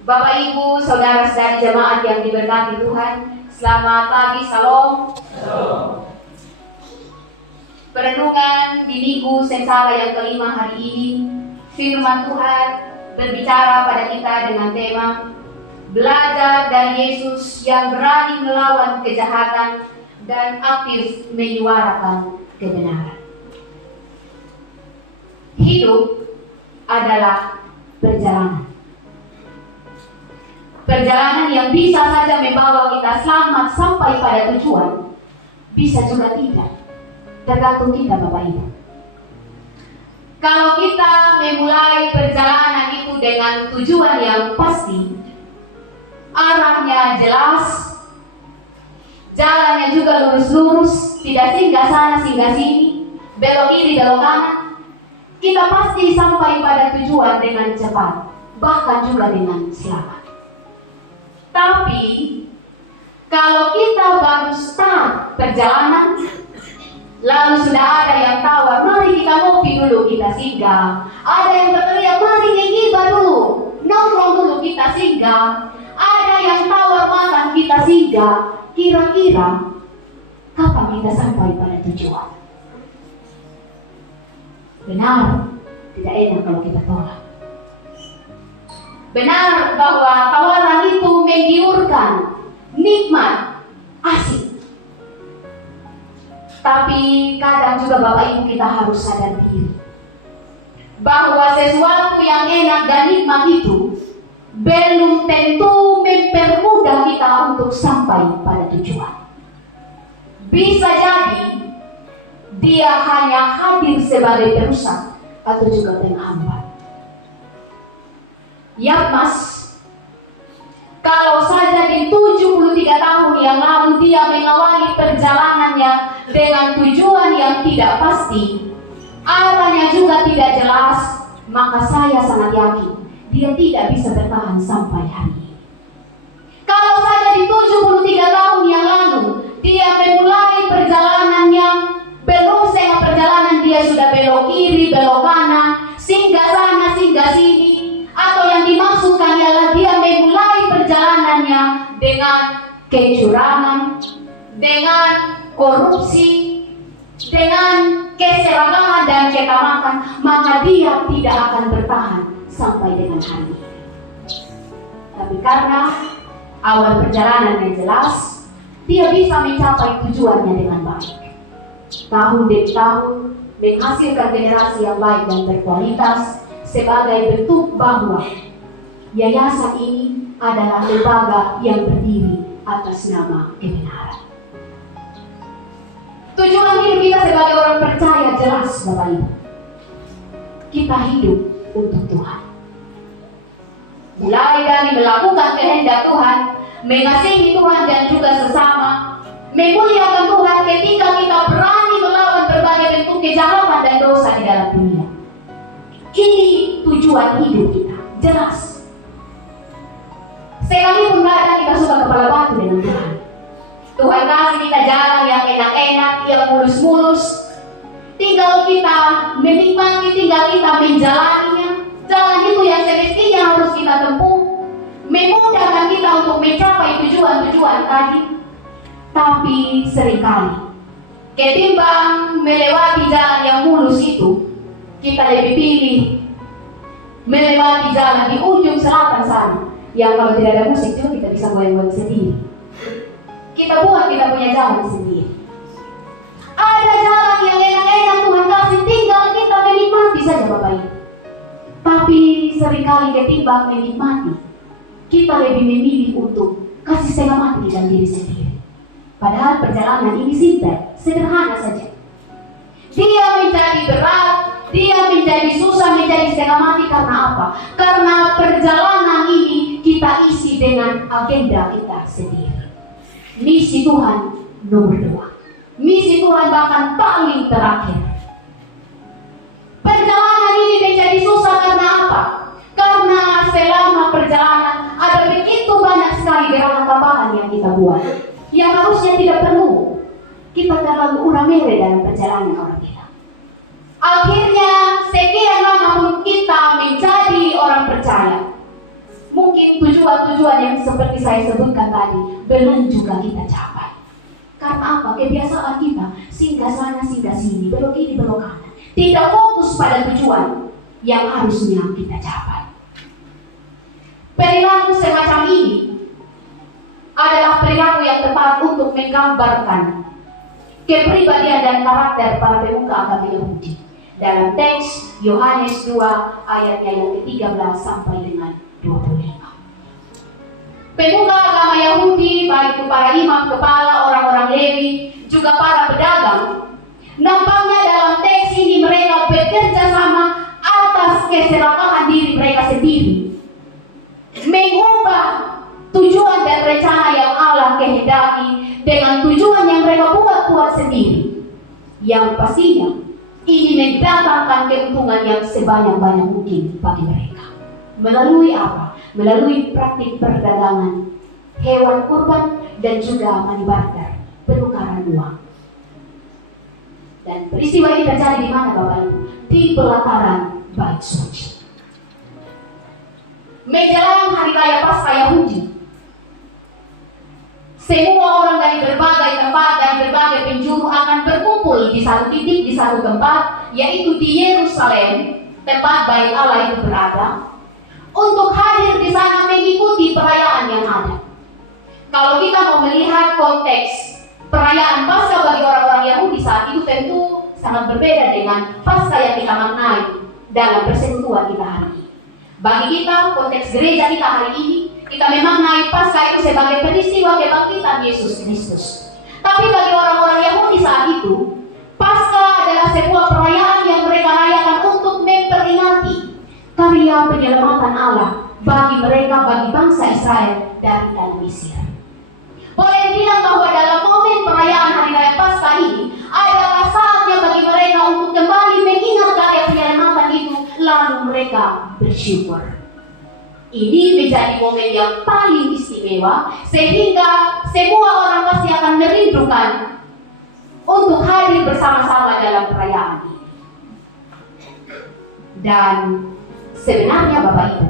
Bapak Ibu, saudara-saudari jemaat yang diberkati Tuhan, selamat pagi, salam. Perenungan di Minggu Sengsara yang kelima hari ini, firman Tuhan berbicara pada kita dengan tema belajar dari Yesus yang berani melawan kejahatan dan aktif menyuarakan kebenaran. Hidup adalah perjalanan. Perjalanan yang bisa saja membawa kita selamat sampai pada tujuan, bisa juga tidak. Tergantung kita, Bapak Ibu. Kalau kita memulai perjalanan itu dengan tujuan yang pasti, arahnya jelas, jalannya juga lurus-lurus, tidak singgah sana singgah sini, belok kiri belok kanan, kita pasti sampai pada tujuan dengan cepat, bahkan juga dengan selamat. Tapi kalau kita baru start perjalanan, lalu sudah ada yang tawar, mari kita ngopi dulu, kita singgah. Ada yang berteriak, mari ngegibah dulu, nongkrong dulu, kita singgah. Ada yang tawar makan, kita singgah. Kira-kira kapan kita sampai pada tujuan? Benar, tidak enak kalau kita tolak. Benar bahwa tawaran itu menggiurkan, nikmat, asik. Tapi kadang juga Bapak Ibu kita harus sadar diri bahwa sesuatu yang enak dan nikmat itu belum tentu mempermudah kita untuk sampai pada tujuan. Bisa jadi dia hanya hadir sebagai perusak atau juga penghambat. Ya Mas, kalau saja di 73 tahun yang lalu dia mengawali perjalanannya dengan tujuan yang tidak pasti, arahnya juga tidak jelas, maka saya sangat yakin dia tidak bisa bertahan sampai hari ini. Kalau saja di 73 tahun yang lalu dia memulai perjalanannya, belum setengah perjalanan dia sudah belok kiri, belok kanan, singgah sana, singgah sini, atau yang dimaksudkan ialah dia memulai perjalanannya dengan kecurangan, dengan korupsi, dengan keserakahan dan ketamakan, maka dia tidak akan bertahan sampai dengan hari ini. Tapi karena awal perjalanan yang jelas, dia bisa mencapai tujuannya dengan baik. Tahun demi tahun menghasilkan generasi yang baik dan berkualitas, sebagai bentuk bahwa yayasan ini adalah lembaga yang berdiri atas nama kebenaran. Tujuan hidup kita sebagai orang percaya jelas, Bapak Ibu. Kita hidup untuk Tuhan. Mulai dari melakukan kehendak Tuhan, mengasihi Tuhan dan juga sesama, memuliakan Tuhan ketika kita berani melawan berbagai bentuk kejahatan dan dosa di dalam dunia. Ini tujuan hidup kita, jelas. Sekalipun kadang kita suka kepala batu dengan Tuhan. Tuhan kasih kita jalan yang enak-enak, yang mulus-mulus. Tinggal kita menikmati, tinggal kita menjalaninya. Jalan itu yang semestinya harus kita tempuh, memudahkan kita untuk mencapai tujuan-tujuan tadi. Tapi seringkali, ketimbang melewati jalan yang mulus itu, kita lebih pilih melewati jalan di ujung selatan sana, yang kalau tidak ada musik juga kita bisa goyang-goyang sendiri. Kita buat kita punya jalan sendiri. Ada jalan yang enak-enak Tuhan kasih, tinggal kita menikmati saja Bapak Ibu. Tapi seringkali ketimbang menikmati, kita lebih memilih untuk kasih setengah mati dalam diri sendiri. Padahal perjalanan ini simpel, sederhana saja. Dia menjadi berat, dia menjadi susah, menjadi setengah mati karena apa? Karena perjalanan ini kita isi dengan agenda kita sendiri. Misi Tuhan nomor 2. Misi Tuhan bahkan paling terakhir. Perjalanan ini menjadi susah karena apa? Karena selama perjalanan ada begitu banyak sekali gerakan tambahan yang kita buat, yang harusnya tidak perlu. Kita terlalu uramere dalam perjalanan orang kita. Akhirnya sekian lama pun kita menjadi orang percaya, mungkin tujuan-tujuan yang seperti saya sebutkan tadi belum juga kita capai. Karena apa? Kebiasaan kita singgah sana, singgah sini, belok kiri, belok kanan. Tidak fokus pada tujuan yang harusnya kita capai. Perilaku semacam ini adalah perilaku yang tepat untuk menggambarkan kepribadian dan karakter para pemuka agama Yahudi. Dalam teks Yohanes 2 ayatnya yang ke-13 sampai dengan 25. Pemuka agama Yahudi, baik itu para imam, kepala, orang-orang Lewi, juga para pedagang, nampaknya dalam teks ini mereka bekerja sama atas keserakahan diri mereka sendiri, mengubah tujuan dan rencana yang Allah kehendaki dengan tujuan yang mereka buat sendiri, yang pastinya ini mendatangkan keuntungan yang sebanyak-banyak mungkin bagi mereka. Melalui apa? Melalui praktik perdagangan hewan kurban dan juga money barter, penukaran uang. Dan peristiwa ini terjadi di mana, Bapak Ibu? Di pelataran Bait Suci. Menjelang hari raya Paskah Yahudi, semua orang dari berbagai tempat, dari berbagai penjuru akan berkumpul di satu titik, di satu tempat, yaitu di Yerusalem, tempat Bait Allah itu berada, untuk hadir di sana mengikuti perayaan yang ada. Kalau kita mau melihat konteks perayaan Paskah bagi orang-orang Yahudi saat itu tentu sangat berbeda dengan Paskah yang kita maknai dalam persekutuan kita hari ini. Bagi kita, konteks gereja kita hari ini, kita memaknai Paskah itu sebagai peristiwa kebangkitan Yesus Kristus. Tapi bagi orang-orang Yahudi saat itu, Paskah adalah sebuah perayaan yang mereka rayakan untuk memperingati karya penyelamatan Allah bagi mereka, bagi bangsa Israel dari tanah Mesir. Boleh dibilang bahwa dalam momen perayaan Hari Raya Paskah ini adalah saatnya bagi mereka untuk kembali mengingat karya penyelamatan itu, lalu mereka bersyukur. Ini menjadi momen yang paling istimewa, sehingga semua orang pasti akan merindukan untuk hadir bersama-sama dalam perayaan ini. Dan sebenarnya Bapak Ibu,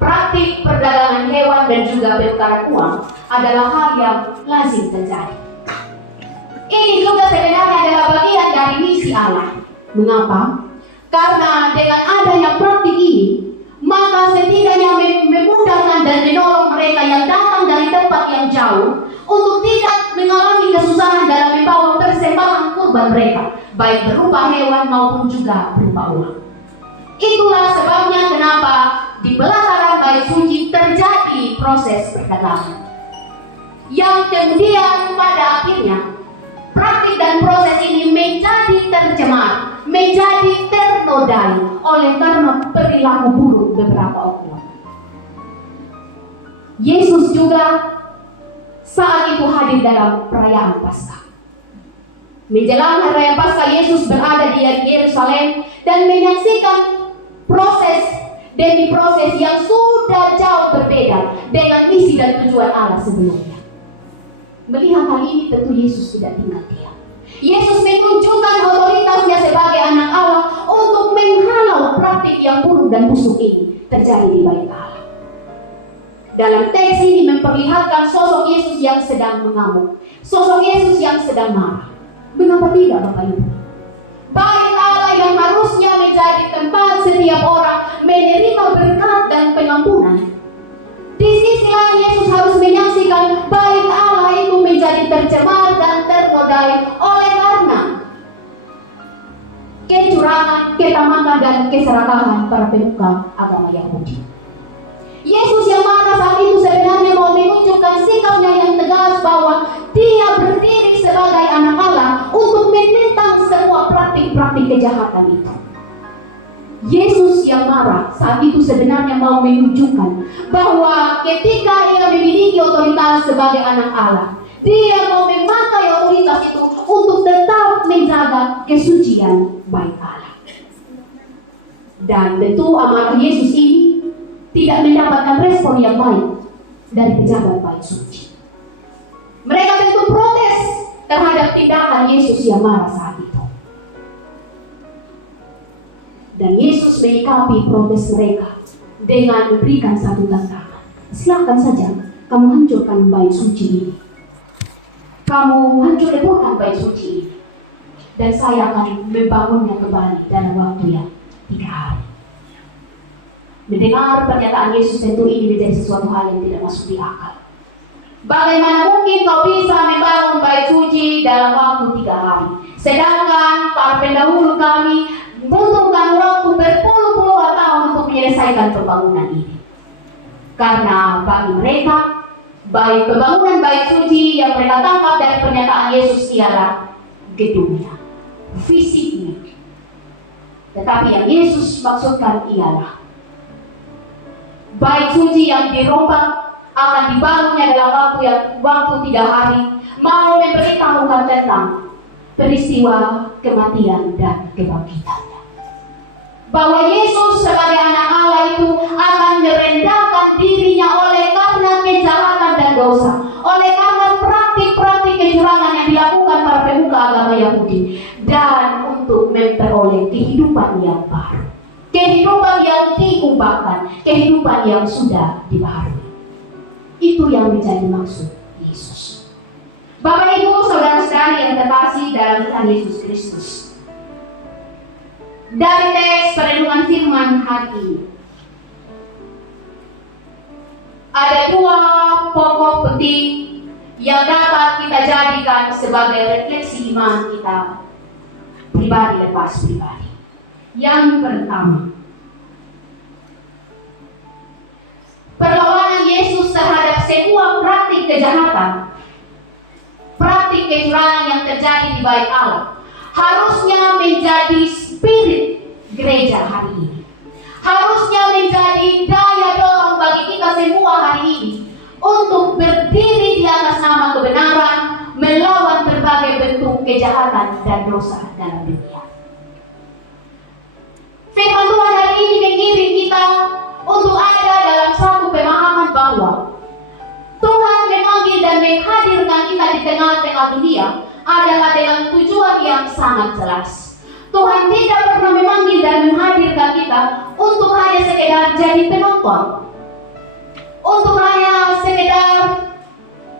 praktik perdagangan hewan dan juga penukaran uang adalah hal yang lazim terjadi. Ini juga sebenarnya adalah bagian dari misi Allah. Mengapa? Karena dengan adanya praktik ini, maka setidaknya memudahkan dan menolong mereka yang datang dari tempat yang jauh untuk tidak mengalami kesusahan dalam membawa persembahan kurban mereka, baik berupa hewan maupun juga berupa uang. Itulah sebabnya kenapa di pelataran Bait Suci terjadi proses perdagangan, yang kemudian pada akhirnya praktik dan proses ini menjadi tercemar, menjadi ternodai oleh karena perilaku buruk beberapa oknum. Yesus juga saat itu hadir dalam perayaan Paskah. Menjelang Hari Raya Paskah, Yesus berada di Yerusalem dan menyaksikan proses demi proses yang sudah jauh berbeda dengan misi dan tujuan Allah sebelumnya. Melihat hal ini, tentu Yesus tidak tinggal diam. Yesus menunjukkan otoritasnya sebagai anak Allah untuk menghalau praktik yang buruk dan busuk ini terjadi di Bait Allah. Dalam teks ini memperlihatkan sosok Yesus yang sedang mengamuk, sosok Yesus yang sedang marah. Mengapa tidak, Bapak Ibu? Bait Allah yang harusnya menjadi tempat setiap orang menerima berkat dan pengampunan, di sisi lain Yesus harus menyaksikan Bait Allah itu menjadi tercemar dan ternodai oleh karena kecurangan, ketamakan dan keserakahan para pemuka agama Yahudi. Yesus yang marah saat itu sebenarnya mau menunjukkan sikapnya yang tegas bahwa Dia berdiri sebagai anak Allah untuk menentang semua praktik-praktik kejahatan itu. Yesus yang marah saat itu sebenarnya mau menunjukkan bahwa ketika Ia memiliki otoritas sebagai anak Allah, Dia mau memakai otoritas itu untuk tetap menjaga kesucian Bait Allah. Dan tentu amarah Yesus ini tidak mendapatkan respon yang baik dari pejabat Bait Suci. Mereka tentu protes terhadap tindakan Yesus yang marah saat itu. Dan Yesus menyikapi protes mereka dengan memberikan satu tantangan. silakan saja kamu hancurkan bait suci ini. Kamu leburkan bait suci ini. Dan saya akan membangunnya kembali dalam waktu yang 3 hari. Mendengar pernyataan Yesus tentu ini menjadi sesuatu hal yang tidak masuk di akal. Bagaimana mungkin kau bisa membangun bait suci dalam waktu 3 hari? Sedangkan para pendahulu kami membutuhkan waktu berpuluh-puluh tahun untuk menyelesaikan pembangunan ini. Karena bagi mereka, pembangunan bait suci yang mereka tangkap dari pernyataan Yesus ialah gedungnya, fisiknya. Tetapi yang Yesus maksudkan ialah bait suci yang dirombak akan dibangunnya dalam waktu 3 hari, mau memberitahukan tentang peristiwa kematian dan kebangkitannya. Bahwa Yesus sebagai anak Allah itu akan merendahkan dirinya oleh karena kejahatan dan dosa, oleh karena praktik-praktik kecurangan yang dilakukan para pemuka agama Yahudi, dan untuk memperoleh kehidupan yang baru, kehidupan yang diubahkan, kehidupan yang sudah dibaharui. Itu yang menjadi maksud Yesus. Bapak Ibu, saudara-saudari yang terkasih dalam Tuhan Yesus Kristus, dari teks perenungan firman hari ini ada 2 pokok penting yang dapat kita jadikan sebagai refleksi iman kita pribadi dan pribadi. Yang pertama, perlawanan Yesus terhadap semua praktik kejahatan, praktik kecurangan yang terjadi di bait Allah harusnya menjadi spirit gereja hari ini. Harusnya menjadi daya dorong bagi kita semua hari ini untuk berdiri di atas nama kebenaran, melawan berbagai bentuk kejahatan dan dosa dalam dunia. Firman Tuhan hari ini mengiring kita untuk ada dalam satu pemahaman bahwa Tuhan memanggil dan menghadirkan kita di tengah-tengah dunia adalah dengan tujuan yang sangat jelas. Tuhan tidak pernah memanggil dan menghadirkan kita untuk hanya sekedar jadi penonton, untuk hanya sekedar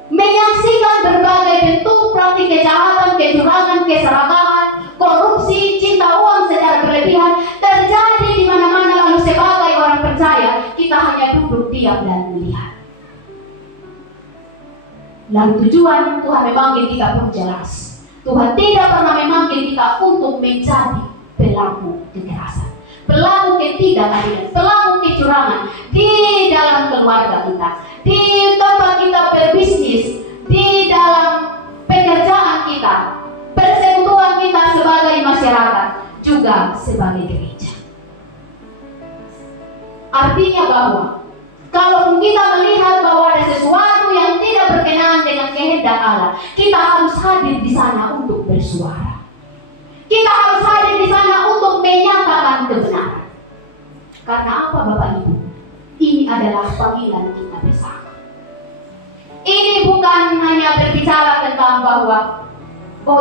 menyaksikan berbagai bentuk praktik kejahatan, kecurangan, keserakahan, korupsi, cinta uang secara berlebihan terjadi di mana-mana, lalu sebagai orang percaya kita hanya duduk diam dan melihat. Lalu tujuan Tuhan memanggil kita pun jelas. Tuhan tidak pernah memanggil kita untuk menjadi pelaku kekerasan, pelaku ketidakadilan, pelaku kecurangan di dalam keluarga kita, di tempat kita berbisnis, di dalam pekerjaan kita, persekutuan kita sebagai masyarakat, juga sebagai gereja. Artinya bahwa kalau kita melihat bahwa ada sesuatu yang tidak berkenaan dengan kehendak Allah, kita harus hadir di sana untuk bersuara. Kita harus hadir di sana untuk menyatakan kebenaran. Karena apa Bapak Ibu? Ini adalah panggilan kita bersama. Ini bukan hanya berbicara tentang bahwa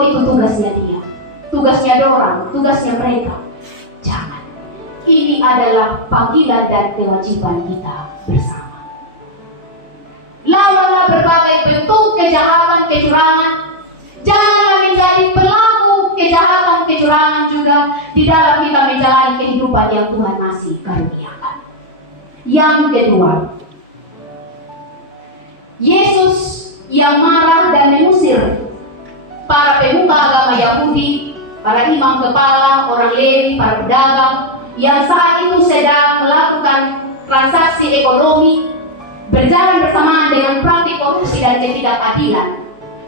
itu tugasnya dia, tugasnya dorang, tugasnya mereka. Jangan. Ini adalah panggilan dan kewajiban kita bersama. Lawanlah berbagai bentuk kejahatan, kecurangan. Janganlah menjadi pelaku kejahatan, kecurangan juga di dalam kita menjalani kehidupan yang Tuhan masih karuniakan. Yang kedua, Yesus yang marah dan mengusir para pemuka agama Yahudi, para imam kepala, orang Lewi, para pedagang yang saat itu sedang melakukan transaksi ekonomi, berjalan bersamaan dengan praktik korupsi dan ketidakadilan,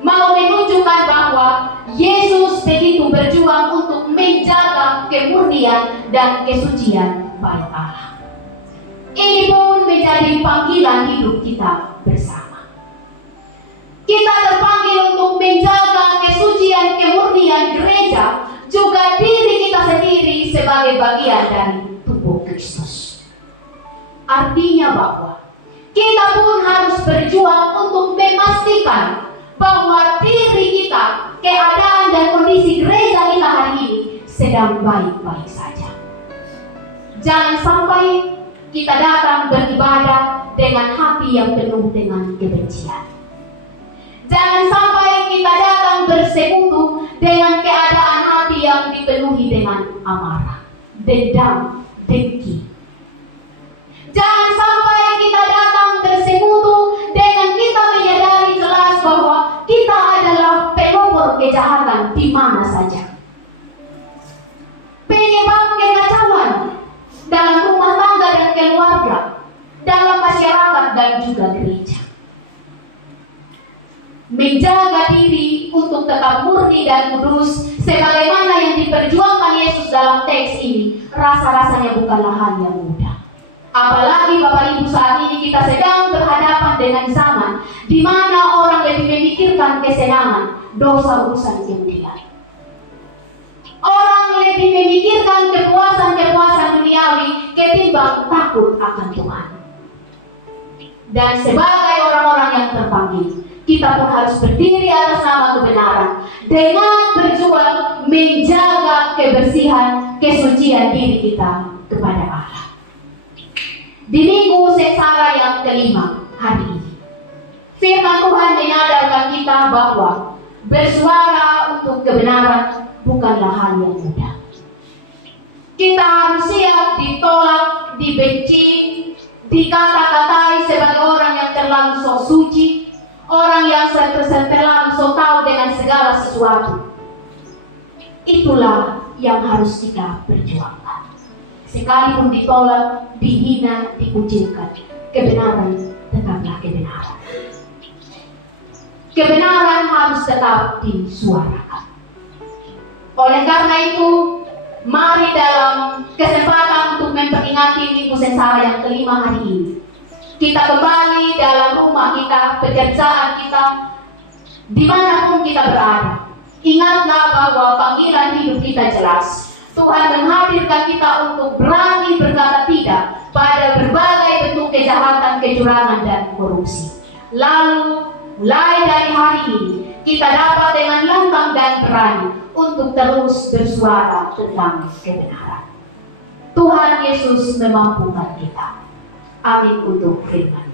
mau menunjukkan bahwa Yesus begitu berjuang untuk menjaga kemurnian dan kesucian bait Allah. Ini pun menjadi panggilan hidup kita bersama. Kita terpanggil untuk menjaga kesucian kemurnian gereja, juga diri kita sendiri sebagai bagian dari tubuh Kristus. Artinya bahwa kita pun harus berjuang untuk memastikan bahwa diri kita, keadaan dan kondisi gereja kita hari ini sedang baik-baik saja. Jangan sampai kita datang beribadah dengan hati yang penuh dengan kebencian. Jangan sampai kita datang bersekutu dengan keadaan hati yang dipenuhi dengan amarah, dendam, dengki. Jangan sampai kita datang bersekutu dengan kita menyadari jelas bahwa kita adalah pelopor kejahatan di mana saja. Penyebab kekacauan dalam rumah tangga dan keluarga, dalam masyarakat dan juga gereja. Menjaga diri untuk tetap murni dan kudus sebagaimana yang diperjuangkan Yesus dalam teks ini, rasa-rasanya bukanlah hal yang mudah. Apalagi Bapak Ibu, saat ini kita sedang berhadapan dengan zaman di mana orang lebih memikirkan kesenangan, dosa urusan kemudian. Orang lebih memikirkan kepuasan-kepuasan duniawi ketimbang takut akan Tuhan. Dan sebagai orang-orang yang terpanggil, kita pun harus berdiri atas nama kebenaran dengan berjuang menjaga kebersihan, kesucian diri kita kepada Allah. Di minggu sengsara yang kelima hari ini, firman Tuhan menyadarkan kita bahwa bersuara untuk kebenaran bukanlah hal yang mudah. Kita harus siap ditolak, dibenci, dikata-katai sebagai orang yang terlalu sok suci, orang yang terlalu sok tahu dengan segala sesuatu. Itulah yang harus kita perjuangkan. Sekalipun ditolak, dihina, dikucilkan, kebenaran tetaplah kebenaran. Kebenaran harus tetap disuarakan. Oleh karena itu, mari dalam kesempatan untuk memperingati minggu sengsara yang kelima hari ini, kita kembali dalam rumah kita, pekerjaan kita, dimanapun kita berada. Ingatlah bahwa panggilan hidup kita jelas. Tuhan menghadirkan kita untuk berani berkata tidak pada berbagai bentuk kejahatan, kecurangan, dan korupsi. Lalu, mulai dari hari ini, kita dapat dengan lantang dan berani untuk terus bersuara tentang kebenaran. Tuhan Yesus memampukan kita. Amin untuk firman.